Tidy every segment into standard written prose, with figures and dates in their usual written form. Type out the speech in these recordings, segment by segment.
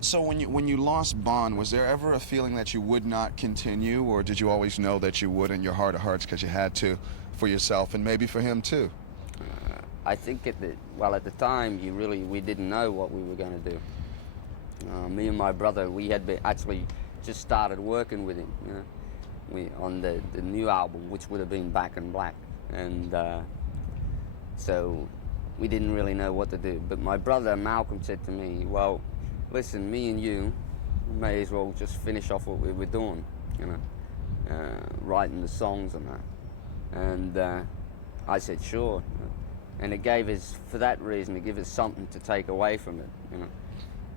So when you lost Bon, was there ever a feeling that you would not continue, or did you always know that you would in your heart of hearts because you had to, for yourself and maybe for him too? I think at the time, we didn't know what we were going to do. Me and my brother, we had actually just started working with him, on the new album, which would have been Back in Black, and so we didn't really know what to do. But my brother Malcolm said to me, "Well, listen, me and you may as well just finish off what we were doing, writing the songs and that." And I said, "Sure." And it gave us, for that reason, it gave us something to take away from it.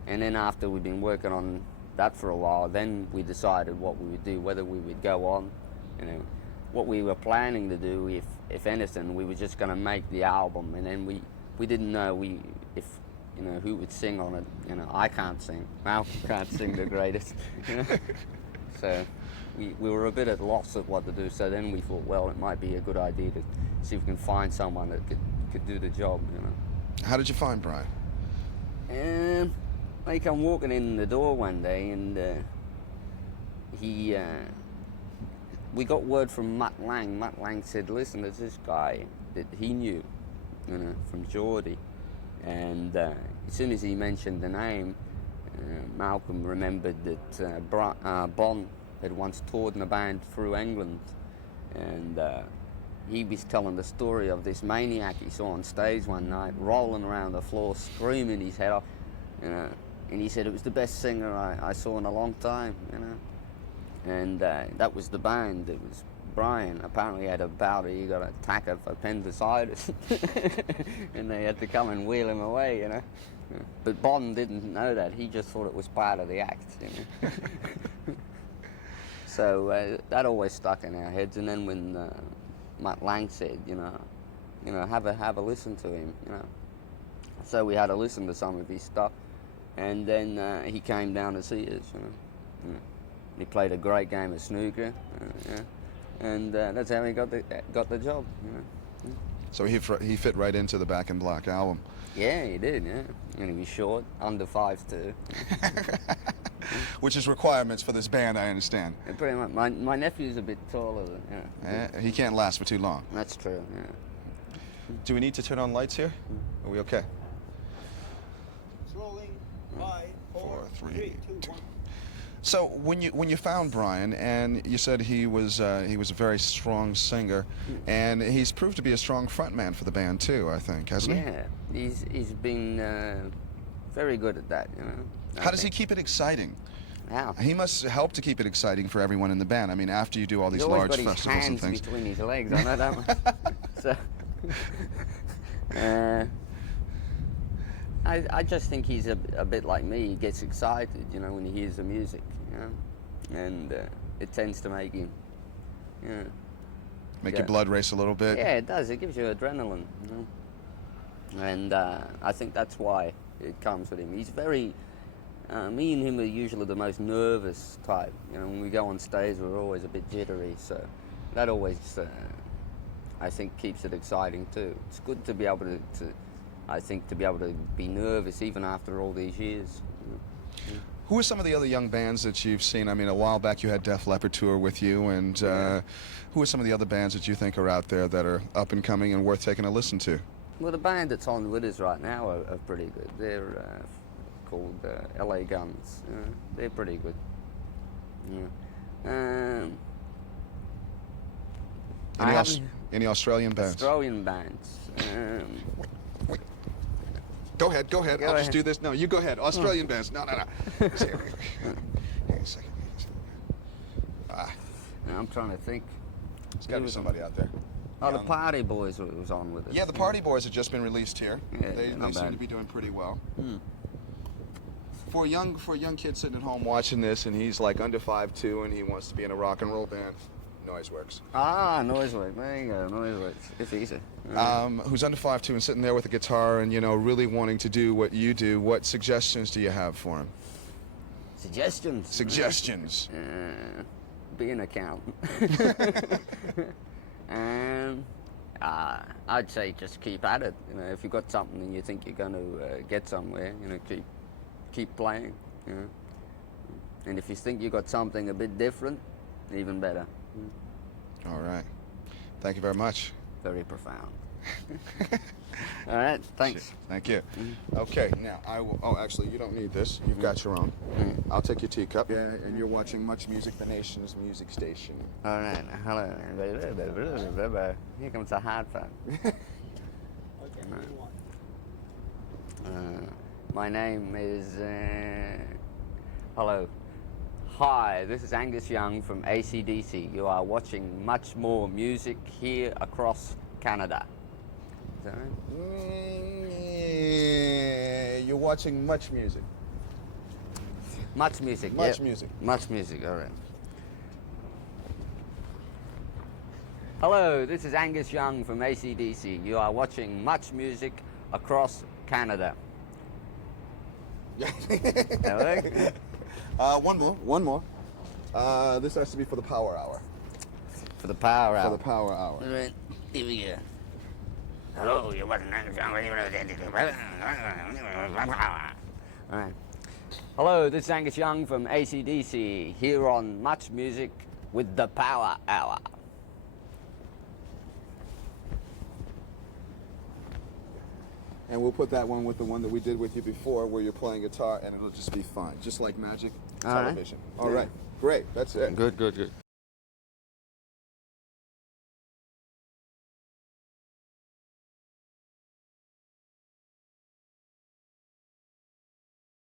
And then after we'd been working on that for a while, then we decided what we would do, whether we would go on. What we were planning to do, if anything, we were just going to make the album, and then we didn't know who would sing on it. I can't sing. Malcolm can't sing the greatest. So we were a bit at loss of what to do. So then we thought, well, it might be a good idea to see if we can find someone that could do the job. How did you find Brian? Like I'm walking in the door one day, and we got word from Mutt Lang. Mutt Lang said, "Listen, there's this guy that he knew, from Geordie." And as soon as he mentioned the name, Malcolm remembered that Bon had once toured in a band through England, and he was telling the story of this maniac he saw on stage one night, rolling around the floor, screaming his head off, and he said it was the best singer I saw in a long time, And that was the band. It was Brian. Apparently he got an attack of appendicitis, and they had to come and wheel him away, But Bon didn't know that. He just thought it was part of the act, So that always stuck in our heads. And then when Mutt Lang said, have a listen to him, So we had to listen to some of his stuff, and then he came down to see us, He played a great game of snooker, and that's how he got the job. So he fit right into the Back in Black album. Yeah, he did. Yeah, and he was short, under 5'2". Which is requirements for this band, I understand. Yeah, pretty much. My nephew's a bit taller than. He can't last for too long. That's true. Yeah. Do we need to turn on lights here? Are we okay? Rolling. 5, 4, 3, 2, 1. So when you found Brian, and you said he was a very strong singer, and he's proved to be a strong frontman for the band too, I think, hasn't he? Yeah, he's been very good at that, How does he keep it exciting? How? He must help to keep it exciting for everyone in the band. I mean, after you do all these large festivals and things. He's always got his hands between his legs, I know that much. So, I just think he's a bit like me. He gets excited, when he hears the music, and it tends to make him, Make your blood race a little bit? Yeah, it does. It gives you adrenaline, And I think that's why it comes with him. He's very, me and him are usually the most nervous type. When we go on stage, we're always a bit jittery, so that always, I think, keeps it exciting too. It's good to be able to be nervous even after all these years. Who are some of the other young bands that you've seen? I mean, a while back you had Def Leppard tour with you, and who are some of the other bands that you think are out there that are up and coming and worth taking a listen to? Well, the band that's on with us right now are pretty good. They're called LA Guns. They're pretty good. Any Australian bands? Australian bands. Go ahead. I'll just do this. No, you go ahead. Australian bands. No. Hang on a second. I'm trying to think. There's got to be somebody out there. Oh, the Party Boys was on with us. Yeah, the Party Boys have just been released here. Yeah, they seem to be doing pretty well. For a young kid sitting at home watching this, and he's like under 5'2", and he wants to be in a rock and roll band, Noiseworks. Noiseworks. There you go, Noiseworks. It's easy. Who's under 5'2" and sitting there with a guitar and, really wanting to do what you do, what suggestions do you have for him? Suggestions? Be an accountant. I'd say just keep at it. If you've got something and you think you're going to get somewhere, keep playing. You know? And if you think you got something a bit different, even better. All right. Thank you very much. Very profound. All right, thanks. Thank you. Okay, now I will. Oh, actually, you don't need this. You've got your own. I'll take your teacup. Yeah, and you're watching Much Music, the nation's music station. All right, hello. Here comes a hard phone. Okay, what do you want? My name is. Hello. Hi, this is Angus Young from ACDC. You are watching Much More Music here across Canada. Is that right? You're watching Much Music. Much music. Much yep. music. Much music. All right. Hello, this is Angus Young from ACDC. You are watching Much Music across Canada. That work? One more. This has to be for the power hour. For the power For hour. the power hour. All right, here we go. Hello, you're watching Angus Young. All right. Hello, this is Angus Young from ACDC, here on Much Music with the Power Hour. And we'll put that one with the one that we did with you before, where you're playing guitar, and it'll just be fine, just like Magic All right. Television. All right, great. That's it. Good, good, good.